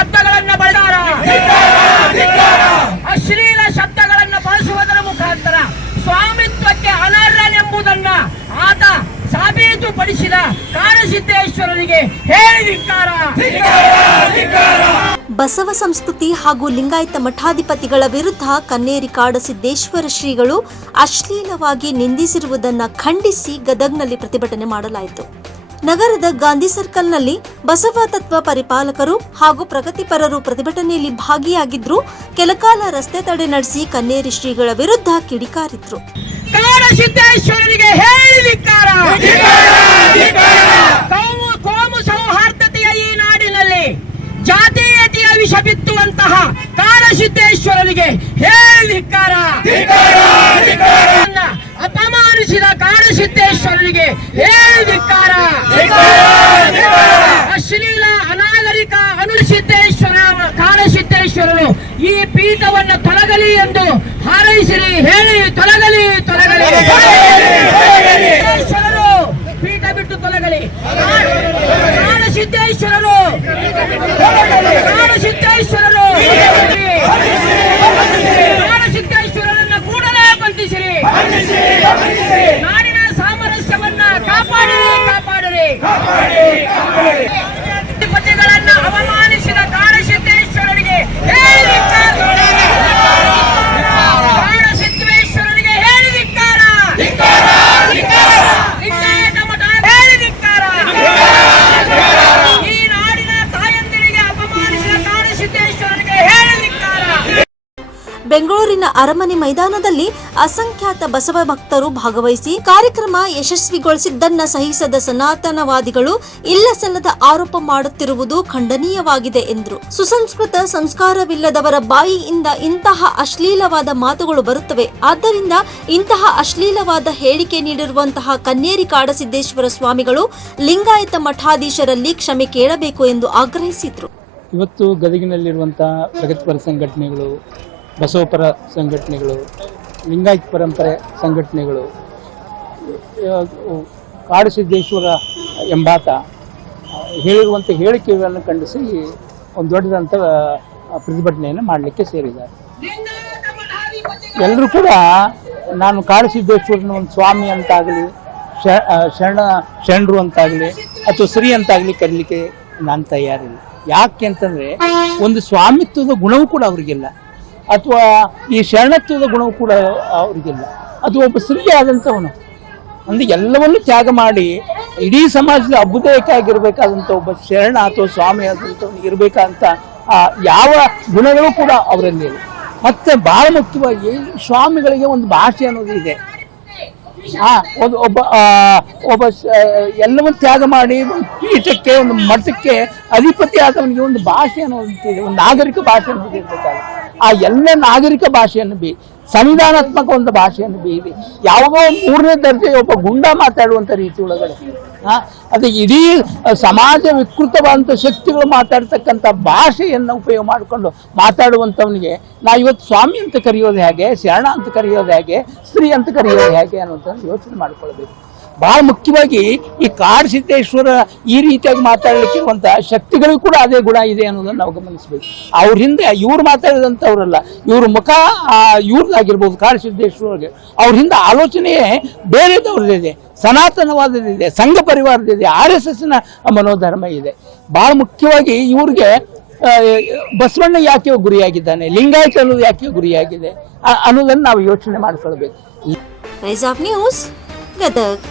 ಶಬ್ದಗಳನ್ನು ಬಳಸಿದಾರ. ಅಶ್ಲೀಲ ಶಬ್ದಗಳನ್ನು ಬಳಸುವುದರ ಮುಖಾಂತರ ಸ್ವಾಮಿತ್ವಕ್ಕೆ ಅನರ್ಹನೆಂಬುದನ್ನ ಆತ ಸಾಬೀತುಪಡಿಸಿದ ಕಾಡಸಿದ್ದೇಶ್ವರನಿಗೆ ಹೇಳಿದಿಕ್ಕಾರ. ಬಸವ ಸಂಸ್ಕೃತಿ ಹಾಗೂ ಲಿಂಗಾಯತ ಮಠಾಧಿಪತಿಗಳ ವಿರುದ್ಧ ಕನ್ನೇರಿ ಕಾಡಸಿದ್ದೇಶ್ವರ ಶ್ರೀಗಳು ಅಶ್ಲೀಲವಾಗಿ ನಿಂದಿಸಿರುವುದನ್ನು ಖಂಡಿಸಿ ಗದಗ್ನಲ್ಲಿ ಪ್ರತಿಭಟನೆ ಮಾಡಲಾಯಿತು. ನಗರದ ಗಾಂಧಿ ಸರ್ಕಲ್ನಲ್ಲಿ ಬಸವ ತತ್ವ ಪರಿಪಾಲಕರು ಹಾಗೂ ಪ್ರಗತಿಪರರು ಪ್ರತಿಭಟನೆಯಲ್ಲಿ ಭಾಗಿಯಾಗಿದ್ರು. ಕೆಲಕಾಲ ರಸ್ತೆ ತಡೆ ನಡೆಸಿ ಕನ್ನೇರಿ ಶ್ರೀಗಳ ವಿರುದ್ಧ ಕಿಡಿಕಾರಿದ್ರು. ಕಾಡಸಿದ್ದೇಶ್ವರನಿಗೆ ಹೇಳಿದಿಕ್ಕಾರ. ಕೋಮು ಸೌಹಾರ್ದತೆಯ ಈ ನಾಡಿನಲ್ಲಿ ಜಾತೀಯತೆಯ ವಿಷ ಬಿತ್ತುವಂತಹ ಕಾಡಸಿದ್ದೇಶ್ವರನಿಗೆ ಹೇಳಿದಿಕ್ಕಾರ. ಅಪಮಾನಿಸಿದ ಕಾಡಸಿದ್ದೇಶ್ವರನಿಗೆ ಹೇಳಿದಿಕ್ಕಾರ. ಅಶ್ಲೀಲ ಅನಾಗರಿಕ ಅನುಸಿದ್ದೇಶ್ವರ ಕಾಡಸಿದ್ದೇಶ್ವರರು ಈ ಪೀಠವನ್ನು ತೊಲಗಲಿ ಎಂದು ಹಾರೈಸಿರಿ. ಹೇಳಿ ತೊಲಗಲಿ, ತೊಲಗಲಿ. ಸಿದ್ದೇಶ್ವರರು ಪೀಠ ಬಿಟ್ಟು ತೊಲಗಲಿ. ಕಾಡಸಿದ್ದೇಶ್ವರರು, ಕಾಡಸಿದ್ದೇಶ್ವರರು, ಕಾಡಸಿದ್ದೇಶ್ವರರನ್ನ ಕೂಡಲೇ ಬಂಧಿಸಿರಿ. ನಾಡಿನ ಸಾಮರಸ್ಯವನ್ನ ಕಾಪಾಡಿರಿ, ಕಾಪಾಡಿರಿ. ಪತಿಗಳನ್ನ ಅವಮಾನಿಸಿದ ಕಾಡಸಿದ್ದೇಶ್ವರರಿಗೆ ಹೇಳಿದಿಕ್ಕಾರ. ಕಾಡಸಿದ್ದೇಶ್ವರರಿಗೆ ಹೇಳಿದಿಕ್ಕಾರ. ಲಿಂಗಾಯತ ಮಠ ಹೇಳಿದಿಕ್ಕಾರ. ಈ ನಾಡಿನ ತಾಯಂದಿರಿಗೆ ಅಪಮಾನಿಸಿದ ಕಾಡಸಿದ್ದೇಶ್ವರರಿಗೆ ಹೇಳಿದಿಕ್ಕಾರ. ಬೆಂಗಳೂರಿನ ಅರಮನೆ ಮೈದಾನದಲ್ಲಿ ಅಸಂಖ್ಯಾತ ಬಸವ ಭಕ್ತರು ಭಾಗವಹಿಸಿ ಕಾರ್ಯಕ್ರಮ ಯಶಸ್ವಿಗೊಳಿಸಿದ್ದನ್ನ ಸಹಿಸದ ಸನಾತನವಾದಿಗಳು ಇಲ್ಲಸಲ್ಲದ ಆರೋಪ ಮಾಡುತ್ತಿರುವುದು ಖಂಡನೀಯವಾಗಿದೆ ಎಂದರು. ಸುಸಂಸ್ಕೃತ ಸಂಸ್ಕಾರವಿಲ್ಲದವರ ಬಾಯಿಯಿಂದ ಇಂತಹ ಅಶ್ಲೀಲವಾದ ಮಾತುಗಳು ಬರುತ್ತವೆ. ಆದ್ದರಿಂದ ಇಂತಹ ಅಶ್ಲೀಲವಾದ ಹೇಳಿಕೆ ನೀಡಿರುವಂತಹ ಕನ್ನೇರಿ ಕಾಡಸಿದ್ದೇಶ್ವರ ಸ್ವಾಮಿಗಳು ಲಿಂಗಾಯತ ಮಠಾಧೀಶರಲ್ಲಿ ಕ್ಷಮೆ ಕೇಳಬೇಕು ಎಂದು ಆಗ್ರಹಿಸಿದರು. ಇವತ್ತು ಗದಗಿನಲ್ಲಿರುವಂತಹ ಪ್ರಗತಿಪರ ಸಂಘಟನೆಗಳು, ಬಸವಪರ ಸಂಘಟನೆಗಳು, ಲಿಂಗಾಯತ ಪರಂಪರೆ ಸಂಘಟನೆಗಳು ಕಾಡಸಿದ್ದೇಶ್ವರ ಎಂಬಾತ ಹೇಳಿರುವಂಥ ಹೇಳಿಕೆಗಳನ್ನು ಖಂಡಿಸಿ ಒಂದು ದೊಡ್ಡದಂಥ ಪ್ರತಿಭಟನೆಯನ್ನು ಮಾಡಲಿಕ್ಕೆ ಸೇರಿದ್ದಾರೆ. ಎಲ್ಲರೂ ಕೂಡ ನಾನು ಕಾಡಸಿದ್ದೇಶ್ವರನ ಒಂದು ಸ್ವಾಮಿ ಅಂತಾಗಲಿ, ಶರಣರು ಅಂತಾಗಲಿ ಅಥವಾ ಶ್ರೀ ಅಂತಾಗಲಿ ಕರೀಲಿಕ್ಕೆ ನಾನು ತಯಾರಿಲ್ಲ. ಯಾಕೆ ಅಂತಂದರೆ ಒಂದು ಸ್ವಾಮಿತ್ವದ ಗುಣವೂ ಕೂಡ ಅವರಿಗಿಲ್ಲ, ಅಥವಾ ಈ ಶರಣತ್ವದ ಗುಣವೂ ಕೂಡ ಅವರಿಗಿಲ್ಲ. ಅದು ಒಬ್ಬ ಸ್ತ್ರೀ ಆದಂಥವನು ಅಂದರೆ ಎಲ್ಲವನ್ನೂ ತ್ಯಾಗ ಮಾಡಿ ಇಡೀ ಸಮಾಜದ ಅಭ್ಯುದಯಕ್ಕಾಗಿರ್ಬೇಕಾದಂಥ ಒಬ್ಬ ಶರಣ ಅಥವಾ ಸ್ವಾಮಿ ಆದಂಥವನಿಗೆ ಇರಬೇಕಂತ ಯಾವ ಗುಣಗಳು ಕೂಡ ಅವರಲ್ಲಿ ಇಲ್ಲ. ಮತ್ತು ಭಾಳ ಮುಖ್ಯವಾಗಿ ಸ್ವಾಮಿಗಳಿಗೆ ಒಂದು ಭಾಷೆ ಅನ್ನೋದು ಇದೆ. ಒಬ್ಬ ಎಲ್ಲವನ್ನೂ ತ್ಯಾಗ ಮಾಡಿ ಒಂದು ಪೀಠಕ್ಕೆ, ಒಂದು ಮಠಕ್ಕೆ ಅಧಿಪತಿ ಆದವನಿಗೆ ಒಂದು ಭಾಷೆ ಅನ್ನೋದು ಇದೆ, ಒಂದು ನಾಗರಿಕ ಭಾಷೆ ಅನ್ನೋದು ಇರಬೇಕಾಗುತ್ತೆ. ಆ ಎಲ್ಲ ನಾಗರಿಕ ಭಾಷೆಯನ್ನು ಸಂವಿಧಾನಾತ್ಮಕ ಒಂದು ಭಾಷೆಯನ್ನು ಬೀರಿ ಯಾವುದೋ 3ನೇ ದರ್ಜೆ ಒಬ್ಬ ಗುಂಡ ಮಾತಾಡುವಂಥ ರೀತಿ ಒಳಗಡೆ ಅದು ಇಡೀ ಸಮಾಜ ವಿಕೃತವಾದಂಥ ಶಕ್ತಿಗಳು ಮಾತಾಡ್ತಕ್ಕಂಥ ಭಾಷೆಯನ್ನು ಉಪಯೋಗ ಮಾಡಿಕೊಂಡು ಮಾತಾಡುವಂಥವನಿಗೆ ನಾವು ಇವತ್ತು ಸ್ವಾಮಿ ಅಂತ ಕರೆಯೋದು ಹೇಗೆ, ಶರಣ ಅಂತ ಕರೆಯೋದು ಹೇಗೆ, ಸ್ತ್ರೀ ಅಂತ ಕರೆಯೋದು ಹೇಗೆ ಅನ್ನೋದನ್ನು ಯೋಚನೆ ಮಾಡ್ಕೊಳ್ಬೇಕು. ಭಾಳ ಮುಖ್ಯವಾಗಿ ಈ ಕಾಡಸಿದ್ದೇಶ್ವರ ಈ ರೀತಿಯಾಗಿ ಮಾತಾಡಲಿಕ್ಕಿರುವಂಥ ಶಕ್ತಿಗಳಿಗೂ ಕೂಡ ಅದೇ ಗುಣ ಇದೆ ಅನ್ನೋದನ್ನು ನಾವು ಗಮನಿಸಬೇಕು. ಅವ್ರ ಹಿಂದೆ ಇವ್ರು ಮಾತಾಡಿದಂಥವ್ರಲ್ಲ, ಇವ್ರ ಮುಖ ಇವ್ರದ್ದಾಗಿರ್ಬೋದು ಕಾಡಸಿದ್ದೇಶ್ವರಿಗೆ, ಅವ್ರ ಹಿಂದೆ ಆಲೋಚನೆಯೇ ಬೇರೆದವ್ರದ್ದಿದೆ, ಸನಾತನವಾದದಿದೆ, ಸಂಘ ಪರಿವಾರದಿದೆ, RSSನ ಮನೋಧರ್ಮ ಇದೆ. ಭಾಳ ಮುಖ್ಯವಾಗಿ ಇವ್ರಿಗೆ ಬಸವಣ್ಣ ಯಾಕೆ ಗುರಿಯಾಗಿದ್ದಾನೆ, ಲಿಂಗಾಯತ ಅನ್ನೋದು ಯಾಕೆ ಗುರಿಯಾಗಿದೆ ಅನ್ನೋದನ್ನು ನಾವು ಯೋಚನೆ ಮಾಡ್ಕೊಳ್ಬೇಕು. Rise of news Gadag.